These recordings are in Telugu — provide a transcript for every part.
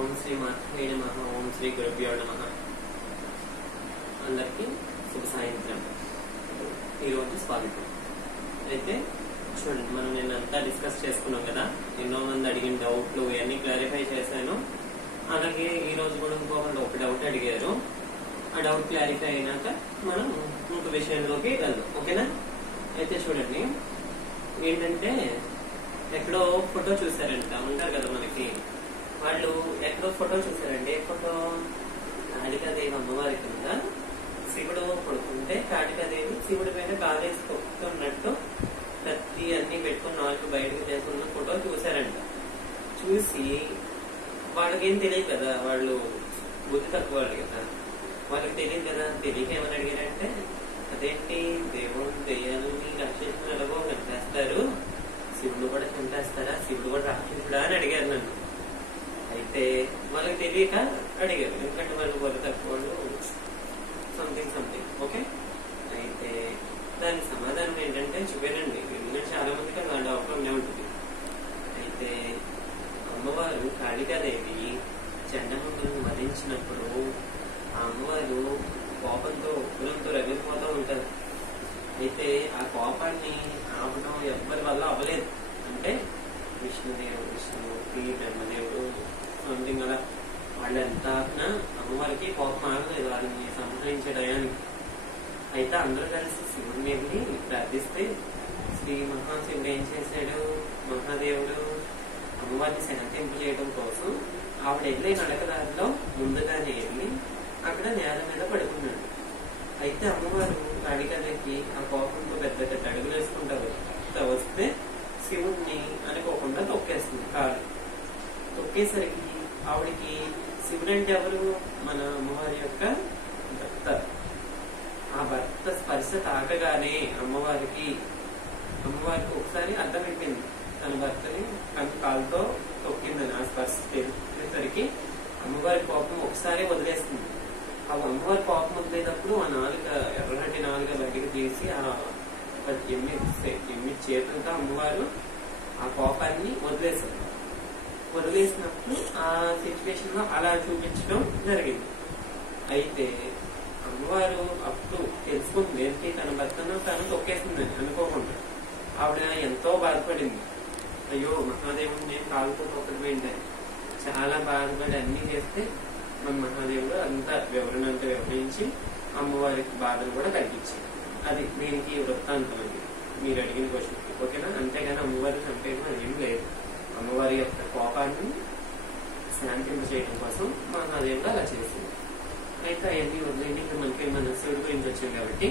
ఓం శ్రీ మాత్రే నమః. ఓం శ్రీ గురుభ్యో నమః. అందరికీ శుభ సాయంత్రం. ఈరోజు స్వాగతం. అయితే చూడండి, మనం నిన్నంతా డిస్కస్ చేసుకున్నాం కదా, ఎన్నో మంది అడిగిన డౌట్లు ఇవన్నీ క్లారిఫై చేశాను. అలాగే ఈ రోజు కూడా ఇంకొకళ్ళు ఒక డౌట్ అడిగారు. ఆ డౌట్ క్లారిఫై అయినాక మనం ఇంకొక విషయంలోకి వెళ్దాం. ఓకేనా? అయితే చూడండి, ఏంటంటే ఎక్కడో ఫోటో చూసారంట, ఉంటారు కదా మనకి వాళ్ళు, ఎక్కడో ఫోటో చూసారండి. ఏ ఫోటో? కాళికాదేవి అమ్మవారి కింద శివుడు పడుకుంటే కాళికాదేవి శివుడి మీద కాలేసి తొక్కుతున్నట్టు కత్తి అన్ని పెట్టుకుని నాలుగు బయటకు తీసుకున్న ఫోటో చూసారంట. చూసి వాళ్ళకేం తెలియదు కదా, వాళ్ళు బుద్ధి తక్కువ వాళ్ళు కదా, వాళ్ళకి తెలియదు కదా. తెలియక ఏమని అడిగారంటే, అదేంటి దేవుడు దెయ్యాలని రాక్షసులు ఎలాగో చంపేస్తారు, శివుడు కూడా చంపేస్తారా, శివుడు కూడా రాక్షసుడా అని అడిగారు నన్ను. అయితే వాళ్ళకి తెలియక అడిగారు, ఎందుకంటే వాళ్ళు బుద్ధి తక్కువ వాళ్ళు, సంథింగ్ ఓకే. అయితే దానికి సమాధానం ఏంటంటే చెప్పానండి, ఎందుకంటే చాలా మందికి నా డౌట్ ఉండే ఉంటుంది. అయితే అమ్మవారు కాళికాదేవి చండముందులను వధించినప్పుడు ఆ అమ్మవారు కోపంతో ఉగ్రంతో రగిలిపోతూ ఉంటారు. అయితే ఆ కోపాన్ని ఆపడం ఎవ్వరి వల్ల అవ్వలేదు. అంటే విష్ణుమూర్తి, బ్రహ్మదేవుడు, సంథింగ్ అలా వాళ్ళంతా ఆపినా అమ్మవారికి కోపం ఆగలేదు వాళ్ళని సంహరించే టయానికి. అయితే అందరూ కలిసి శివుడిని వెళ్ళి ప్రార్థిస్తే శ్రీ మహాశివుడు ఏం చేశాడు, మహాదేవుడు అమ్మవారిని శాంతింపు చేయడం కోసం ఆవిడ వెళ్ళే నడకదారిలో ముందుగానే వెళ్ళి అక్కడ నేల మీద పడుకున్నాడు. అయితే అమ్మవారు కాళికాదేవికి ఆ కోపంతో పెద్ద పెద్ద అడుగులు వేసుకుంటారు. వస్తే శివుడిని అనుకోకుండా తొక్కేస్తుంది కాలు. తొక్కేసరికి ఆవిడికి శివుడు అంటే ఎవరు? మన అమ్మవారి యొక్క భర్త. ఆ భర్త స్పర్శ తాకగానే అమ్మవారికి ఒకసారి అర్థమైపోయింది, తన భర్తని తన కాలుతో తొక్కిందని. ఆ స్పర్శ తెలిసేసరికి అమ్మవారి కోపం ఒకసారి వదిలేస్తుంది. ఆ అమ్మవారి కోపం వదిలేటప్పుడు ఆ నాలుక, ఎర్రటి నాలుక బయటకు తీసి ఆ 8 చేతులతో అమ్మవారు ఆ కోపాన్ని వదిలేసినప్పుడు ఆ సిచ్యువేషన్ లో అలా చూపించడం జరిగింది. అయితే అమ్మవారు అప్పుడు తెలుసుకుంది ఏంటి, తన భర్తను తను తొక్కేసిందని అనుకోకుండా. ఆవిడ ఎంతో బాధపడింది. అయ్యో మహాదేవుడు నేను కాలుతో తొక్కడం ఏంటని చాలా బాధపడి అన్ని చేస్తే మన మహాదేవుడు అంతా వివరించి అమ్మవారికి బాధలు కూడా తగ్గించింది. అది దీనికి వృత్తాంతం అండి, మీరు అడిగిన క్వశ్చన్. ఓకేనా? అంతేగాని అమ్మవారి చంపేయడం ఏం లేదు. అమ్మవారి యొక్క కోపాన్ని శాంతింప చేయడం కోసం మహాదేవుడు అలా చేసింది. అయితే అవన్నీ వదిలేండి, ఇక్కడ మనకి మన శివుడి గురించి వచ్చింది కాబట్టి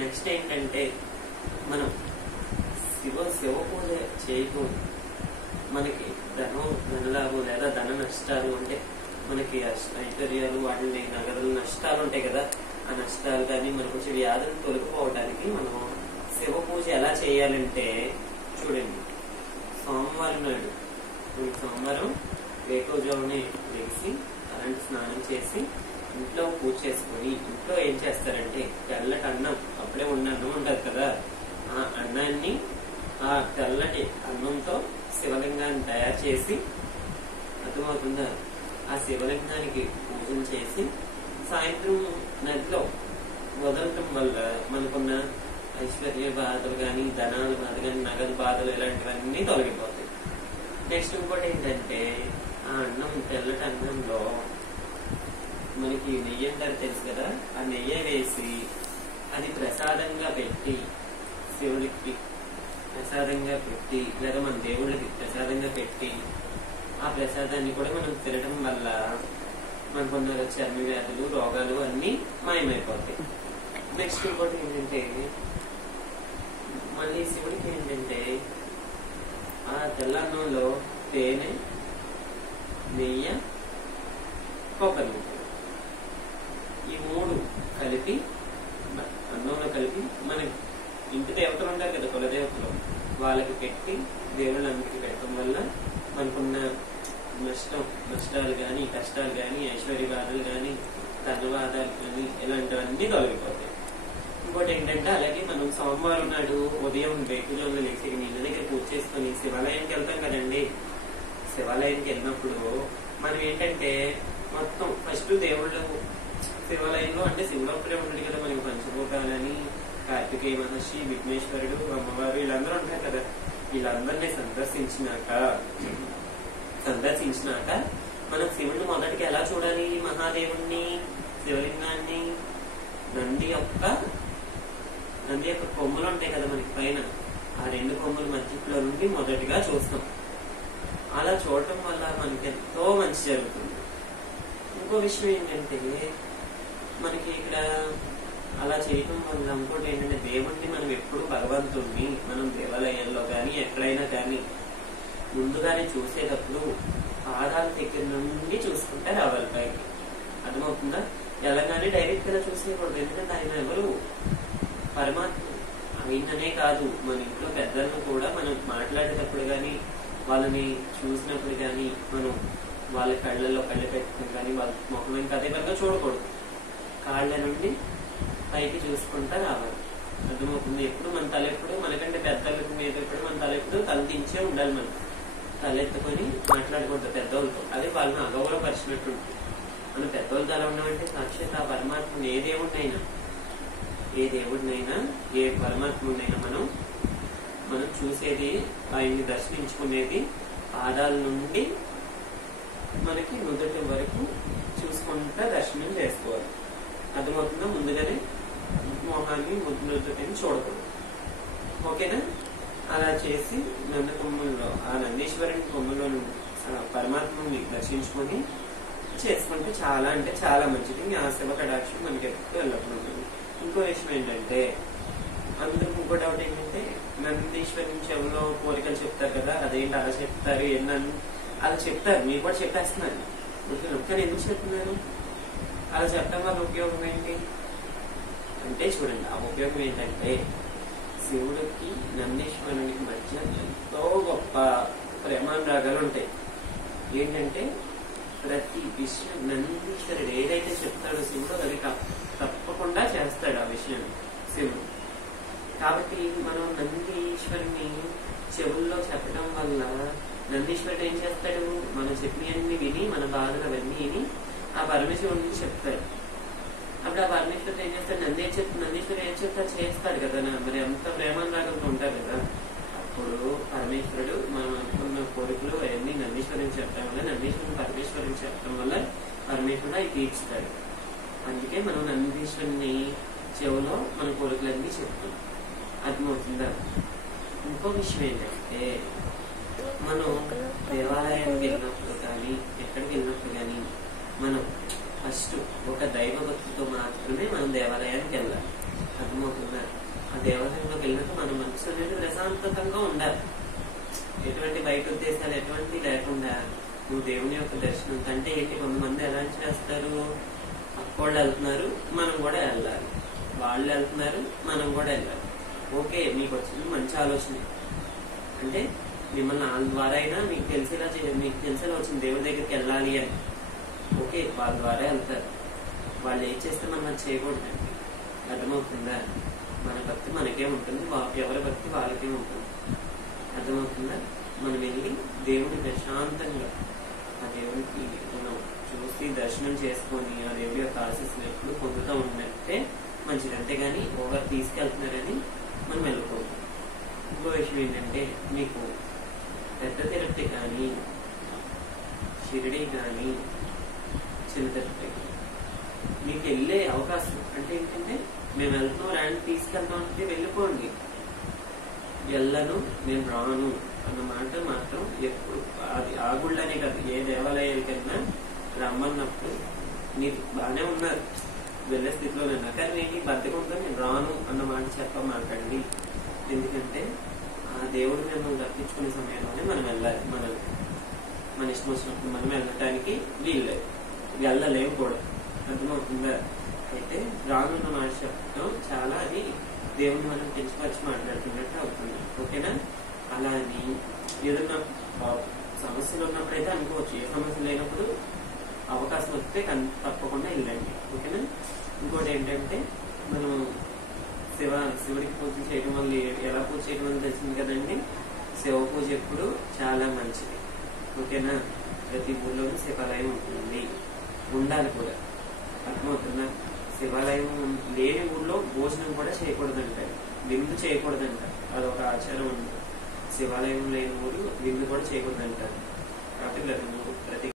నెక్స్ట్ ఏంటంటే, మనం శివ పూజ చేయకూడదు. మనకి ధనలాభం లేదా ధన నష్టాలు, అంటే మనకి ఐశ్వర్యాలు, వాటిని నగదులు నష్టాలు ఉంటాయి కదా, ఆ నష్టాలు కానీ మనకు వచ్చే వ్యాధులు తొలగిపోవడానికి మనం శివ పూజ ఎలా చేయాలంటే, చూడండి, సోమవారం నాడు సోమవారం వేకోజామునే లేచి అలాంటి స్నానం చేసి ఇంట్లో పూజ చేసుకుని, ఇంట్లో ఏం చేస్తారంటే తెల్లటి అన్నం, అప్పుడే ఉన్న అన్నం ఉంటుంది కదా, ఆ అన్నాన్ని ఆ తెల్లటి అన్నంతో శివలింగాన్ని తయారు చేసి, అర్థమవుతుందా, ఆ శివలింగానికి పూజలు చేసి సాయంత్రం నదిలో వదలటం వల్ల మనకున్న ఐశ్వర్య బాధలు కానీ, ధనాల బాధ కానీ, నగదు బాధలు ఇలాంటివన్నీ తొలగిపోతాయి. నెక్స్ట్ ఇంకోటి ఏంటంటే, ఆ అన్నం, తెల్లటి అన్నంలో మనకి నెయ్యి అంటారు తెలుసు కదా, ఆ నెయ్యి వేసి అది ప్రసాదంగా పెట్టి, శివుడికి ప్రసాదంగా పెట్టి, లేదా మన దేవుళ్ళకి ప్రసాదంగా పెట్టి, ఆ ప్రసాదాన్ని కూడా మనం తినడం వల్ల మనకున్న చర్మ వ్యాధులు, రోగాలు అన్ని మాయమైపోతాయి. నెక్స్ట్ ఇంకోటి ఏంటంటే, మళ్ళీ శివుడికి ఏంటంటే ఆ తెల్లన్నంలో తేనె, నెయ్యి, కొబ్బరి ఈ 3 కలిపి అన్నంలో కలిపి మన ఇంటి దేవతలు ఉంటారు కదా, కులదేవతలు, వాళ్ళకి పెట్టి దేవుళ్ళందరికీ పెట్టడం వల్ల మనకున్న నష్టాలు కానీ, కష్టాలు కానీ, ఐశ్వర్య బాధలు కానీ, ధన్యవాదాలు కానీ, ఇలాంటివన్నీ తొలగిపోతాయి. ఇంకోటి ఏంటంటే, అలాగే మనం సోమవారం నాడు ఉదయం వేకుజామున లేచి నీళ్ళ దగ్గర పూజ చేసుకుని శివాలయానికి వెళ్తాం కదండి. శివాలయానికి వెళ్ళినప్పుడు మనం ఏంటంటే మొత్తం ఫస్ట్ దేవుళ్ళు శివాలయంలో అంటే శివుడప్పుడే ఉంటాడు కదా, మనకి పంచభూతాలని కార్తికేయ మహర్షి, విఘ్నేశ్వరుడు, అమ్మవారు వీళ్ళందరూ ఉంటారు కదా. వీళ్ళందరినీ సందర్శించినాక మనం శివుడిని మొదటికి ఎలా చూడాలి? మహాదేవుణ్ణి, శివలింగాన్ని, నంది యొక్క కొమ్ములు ఉంటాయి కదా మనకి పైన, ఆ రెండు కొమ్ముల మధ్యలో నుండి మొదటిగా చూస్తాం. అలా చూడటం వల్ల మనకి ఎంతో మంచి జరుగుతుంది. ఇంకో విషయం ఏంటంటే మనకి ఇక్కడ అలా చేయటం వల్ల ఇంకోటి ఏంటంటే దేవుణ్ణి మనం ఎప్పుడు భగవంతుణ్ణి మనం దేవాలయాల్లో కానీ ఎక్కడైనా కానీ ముందుగానే చూసేటప్పుడు పాదాల దగ్గర నుండి చూసుకుంటే రావాలి పైకి. అర్థమవుతుందా? ఎలాగానే డైరెక్ట్ గా చూసేయకూడదు. ఎందుకంటే ఆయన ఎవరు? పరమాత్మ. ఆయననే కాదు, మన ఇంట్లో పెద్దలను కూడా మనం మాట్లాడేటప్పుడు కానీ వాళ్ళని చూసినప్పుడు కానీ మనం వాళ్ళ కళ్ళల్లో కళ్ళు పెట్టుకుని కానీ వాళ్ళ ముఖం ఇంకా అదే విధంగా చూడకూడదు. కాళ్ళ నుండి పైకి చూసుకుంటా రావాలి. అర్థమవుతుంది? ఎప్పుడు మన తల ఎప్పుడు మనకంటే పెద్దల మీద ఎప్పుడు మన తల ఎప్పుడు తల దించే ఉండాలి. మనం తలెత్తుకొని మాట్లాడకూడదు పెద్దవాళ్ళతో. అదే వాళ్ళని అగౌరవపరిచినట్టు. మనం పెద్దవాళ్ళతో అలా ఉన్నామంటే సాక్షాత్ ఆ పరమాత్మని ఏ దేవుడినైనా ఏ పరమాత్ముడినైనా మనం చూసేది, ఆయన్ని దర్శించుకునేది పాదాల నుండి మనకి నుదుటి వరకు చూసుకుంటా దర్శనం చేసుకోవాలి. అర్థమవుతుందా? ముందుగానే మోహాన్ని నుదుటిని చూడకూడదు. ఓకేనా? అలా చేసి నందకొమ్ముల్లో ఆ నందీశ్వరుని కొమ్ములో పరమాత్మని దర్శించుకొని చేసుకుంటే చాలా అంటే చాలా మంచిది. ఆ శివ కటాక్షం మనకి ఎప్పుడు వెళ్ళప్పుడు ఉంటుంది. ఇంకో విషయం ఏంటంటే అందరికి ఇంకో డౌట్ ఏంటంటే నందీశ్వరుని చెవులో కోరికలు చెప్తారు కదా, అదేంటి అలా చెప్తారు? అలా చెప్తారు, మీరు కూడా చెప్పేస్తున్నారు. కానీ ఎందుకు చెప్తున్నారు? అలా చెప్పడం వల్ల ఉపయోగం ఏంటి అంటే చూడండి, ఆ ఉపయోగం ఏంటంటే శివుడికి నందీశ్వరునికి మధ్య ఎంతో గొప్ప ప్రేమానురాగాలు ఉంటాయి. ఏంటంటే ప్రతి విషయం నందీశ్వరుడు ఏదైతే చెప్తాడో శివుడు అది తప్పకుండా చేస్తాడు ఆ విషయం శివుడు. కాబట్టి మనం నందీశ్వరుని చెవుల్లో చెప్పడం వల్ల నందీశ్వరుడు ఏం చేస్తాడు? మనం చెప్పినవన్నీ విని మన బాధలు అవన్నీ విని ఆ పరమేశ్వరుడికి చెప్తాడు. అప్పుడు ఆ పరమేశ్వరుడు ఏం చేస్తాడు? నందీశ్వరుడు ఏం చెప్తాడు? చేస్తాడు కదా. మరి అంత ప్రేమానురాగంతో ఉంటారు కదా. అప్పుడు పరమేశ్వరుడు మనం అనుకున్న కోరికలు అవన్నీ నందీశ్వరుని చెప్పడం వల్ల పరమేశ్వరుని చెప్పడం వల్ల పరమేశ్వరుడు అవి తీర్చుతాడు. అందుకే మనం నందీశ్వరుని చెవులో మన కోరికలన్నీ చెప్తాం. అర్థమవుతుందా? ఇంకో విషయం ఏంటంటే మనం దేవాలయానికి వెళ్ళినప్పుడు కానీ ఎక్కడికి వెళ్ళినప్పుడు కానీ మనం ఫస్ట్ ఒక దైవ భక్తితో మాత్రమే మనం దేవాలయానికి వెళ్ళాలి. అర్థమవుతుందా? ఆ దేవాలయంలోకి వెళ్ళినప్పుడు మన మనసు అనేది ప్రశాంతంగా ఉండాలి. ఎటువంటి బయట ఉద్దేశాలు ఎటువంటి లేకుండా నువ్వు దేవుని యొక్క దర్శనం అంటే ఏంటి? కొంతమంది ఎలా చేస్తారు? అక్కోళ్ళు వెళ్తున్నారు, మనం కూడా వెళ్ళాలి. వాళ్ళు వెళ్తున్నారు, మనం కూడా వెళ్ళాలి. ఓకే, మీకు వచ్చింది మంచి ఆలోచన. అంటే మిమ్మల్ని వాళ్ళ ద్వారా అయినా మీకు తెలిసేలా వచ్చింది దేవుడి దగ్గరికి వెళ్ళాలి అని. ఓకే, వాళ్ళ ద్వారా వెళ్తారు. వాళ్ళు ఏం చేస్తే మనం అది చేయకూడదండి. అర్థమవుతుందా? మన భక్తి మనకే ఉంటుంది, ఎవరి భక్తి వాళ్ళకే ఉంటుంది. అర్థమవుతుందా? మనం వెళ్ళి దేవుని ప్రశాంతంగా ఆ దేవునికి మనం చూసి దర్శనం చేసుకొని ఆ దేవుడి యొక్క ఆశీస్సులు ఎప్పుడు పొందుతూ ఉన్నట్టే మంచిది. అంతేగాని ఓవర్ తీసుకెళ్తున్నారని మనం వెళ్ళకూడదు. ఇంకో విషయం ఏంటంటే మీకు పెద్ద తిరుపతి కానీ షిరిడి కానీ చిన్న తిరుపతి మీకు వెళ్ళే అవకాశం అంటే ఏంటంటే మేము వెళ్తున్నాం ర్యాండ్ తీసుకెళ్తాం అంటే వెళ్ళిపోండి. వెళ్ళను, నేను రాను అన్నమాట మాత్రం ఎప్పుడు అది ఆ గుళ్ళనే కాదు ఏ దేవాలయాలకైనా రమ్మన్నప్పుడు మీరు బాగానే ఉన్నారు, వెళ్ళే స్థితిలో ఉన్నా, కానీ నేను బద్దకంతో నేను రాను అన్నమాట చెప్పమాకండి. ఎందుకంటే ఆ దేవుడు మిమ్మల్ని దర్శించుకునే సమయంలోనే మనం వెళ్ళాలి. మన ఇష్టం వచ్చినప్పుడు మనం వెళ్ళటానికి వీల్లేదు, వెళ్ళలేము కూడా. అర్థమవుతుందా? అయితే రానున్న మాట చెప్పడం చాలా అది దేవుని మనం తెలిసిపరిచి మాట్లాడుతున్నట్టు అవుతుంది. ఓకేనా? అలా అని ఏదన్నా సమస్యలు ఉన్నప్పుడైతే అనుకోవచ్చు, ఏ సమస్య లేనప్పుడు అవకాశం వస్తే తప్పకుండా వెళ్ళండి. ఓకేనా? ఇంకోటి ఏంటంటే మనం శివుడికి పూజ చేయడం వల్ల ఎలా పూజ చేయడం వల్ల తెలిసింది కదండి. శివ పూజ ఎప్పుడు చాలా మంచిది. ఓకేనా? ప్రతి ఊర్లోనూ శివాలయం ఉంటుంది, ఉండాలి కూడా. అర్థమవుతుందా? శివాలయం లేని ఊళ్ళో భోజనం కూడా చేయకూడదంటారు, విందు చేయకూడదంటారు. అదొక ఆచారం ఉంది. శివాలయం లేని ఊరు విందు కూడా చేయకూడదంటారు. కాబట్టి ప్రతి